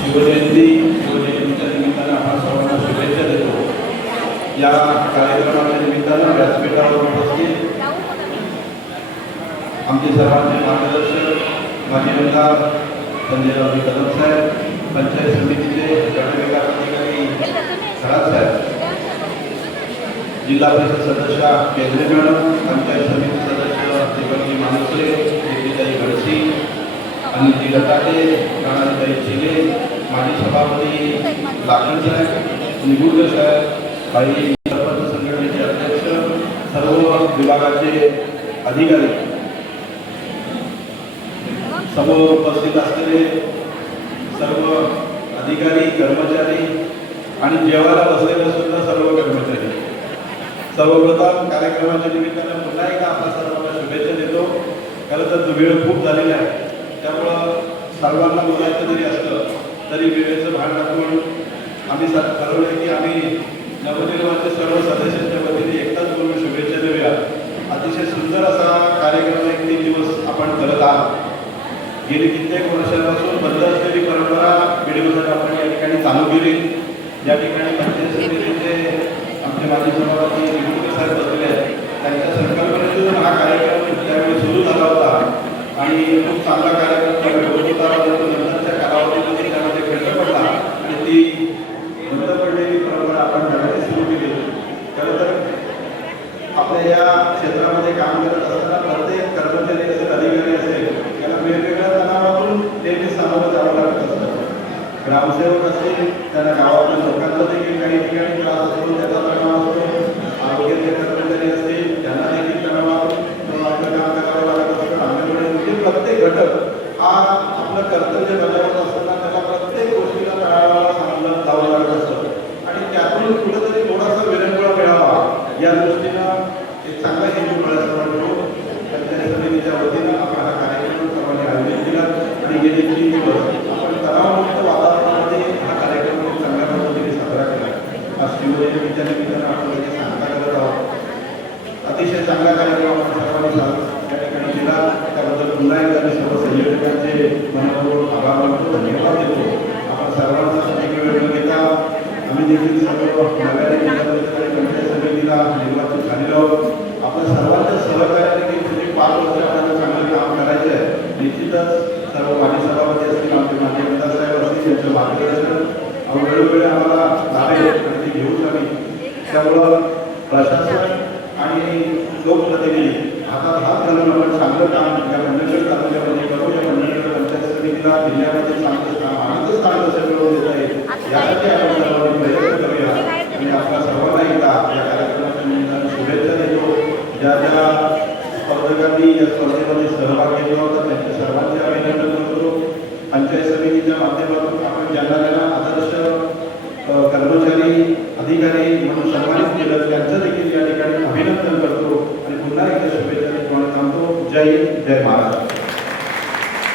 शिवजयंतीच्या निमित्तानं आपण सर्वांना शुभेच्छा देतो. या कार्यक्रमाच्या निमित्तानं व्यासपीठावर उपस्थित आमचे सर्वांचे मार्गदर्शक माजी आमदार संजयराव कदम साहेब, पंचायत समितीचे गटविकास अधिकारी खरात साहेब, जिल्हा परिषद सदस्य केंद्रे मॅडम, पंचायत समिती सदस्य दीपकजी मानसरे, कीर्तिताई गडसी, अनिलजी गटाटे, राणाताई चिले, माजी सभापती लाखन साहेब, निगुडकर साहेब, काही सरपंच संघटनेचे अध्यक्ष, सर्व विभागाचे अधिकारी, समोर उपस्थित असलेले सर्व अधिकारी, कर्मचारी आणि जेवायला बसलेले सुद्धा सर्व कर्मचारी, सर्वप्रथम कार्यक्रमाच्या निमित्तानं पुन्हा एकदा आपल्या सर्वांना शुभेच्छा देतो. खरं तर वेळ खूप झालेला आहे, त्यामुळं सर्वांना बोलायचं जरी असलं तरी वेळेचं भान टाकून आम्ही ठरवलं की आम्ही नवनिर्माणच्या सर्व सदस्यांच्या वतीने एकदाच बोलून शुभेच्छा देऊया. अतिशय सुंदर असा कार्यक्रम 3 दिवस आपण करत आहात. गेली कित्येक वर्षांपासून बंद असलेली परंपरा व्हिडिओसाठी आपण या ठिकाणी चालू केली. या ठिकाणी पंचायत समितीचे आमचे माजी सभापती निगुडकर साहेब बसले आहेत. त्यांच्या संकल्पनेतून हा कार्यक्रम त्यावेळी सुरू झाला होता आणि खूप चांगला कार्यक्रम होता. नंतरच्या कालावधीमध्ये त्यामध्ये खंड पडला आणि ती बंद पडलेली परंपरा आपण त्यावेळी सुरू केली. खरं तर आपल्या या क्षेत्रामध्ये काम करत असताना प्रत्येक कर्मचारी असेल, अधिकारी असेल, त्याला वेगवेगळ्या तणावातून नेहमी सामोरं जावं लागत असतं. ग्रामसेवक असतील, त्यांना गावातील लोकांचा देखील काही ठिकाणी त्रास असतो, त्याचा तणाव असतो. आरोग्याचे कर्मचारी असतील, त्यांना देखील तणावातून आपलं काम करावं लागत असतं. अंगणवाडी प्रत्येक घटक हा आपलं कर्तव्य बजावत असताना त्याला प्रत्येक गोष्टीला तणावाला सामोरं जावं लागत असतं आणि त्यातून कुठेतरी थोडासा विरंगुळा मिळावा या दृष्टीनं एक चांगला हेतू मिळायचा वाटतो. पंचायत समितीच्या वतीनं आपण हा कार्यक्रम सर्वांनी आयोजित केला आणि गेले 3 दिवस आपण तणावमुक्त वातावरणामध्ये हा कार्यक्रम चांगल्या पद्धतीने साजरा केला. आज शिवजयंतीच्या निमित्तानं आपण त्याची सांगता करत आहोत. अतिशय चांगला कार्यक्रम आपण सर्वांनी त्या ठिकाणी केला. त्याबद्दल पुन्हा एकदा सर्व संयोजकांचे मनपूर्वक आभार मानतो, धन्यवाद देतो. आपण सर्वांचा वेळ न घेता आम्ही देखील सर्व नव्याने पंचायत समितीला निर्वाचित झालेलो आहोत. आपण सर्वांच्या सहकार्याने पुढे 5 वर्ष आपल्याला चांगलं काम करायचं आहे. निश्चितच सर्व माजी सभापती असतील, आमचे माजी आमदार साहेब असतील, यांचं मार्गदर्शन वेळोवेळी आम्हाला लाभेल आणि ते घेऊन आम्ही. त्यामुळं प्रशासन आणि लोकप्रतिनिधी हातात हात घालून आपण चांगलं काम या मंडळगड तालुक्यामध्ये करू. या मंडळगड पंचायत समितीला जिल्ह्यामध्ये चांगलं काम आनंद स्थान कसं मिळवून देता येईल यासाठी आपण सर्वांनी प्रयत्न करूया आणि आपल्या सर्वांना एकदा या कार्यक्रमाच्या निमित्तानं शुभेच्छा देतो. ज्या ज्या स्पर्धकांनी या स्पर्धेमध्ये सहभाग घेतला होता त्यांच्या सर्वांचे अभिनंदन करतो. पंचायत समितीच्या माध्यमातून आपण ज्यांना ज्यांना आदर्श कर्मचारी, अधिकारी म्हणून सन्मानित केलं त्यांचं देखील या ठिकाणी अभिनंदन करतो आणि पुन्हा एकदा शुभेच्छा देतो आणि थांबतो. जय हिंद, जय महाराष्ट्र.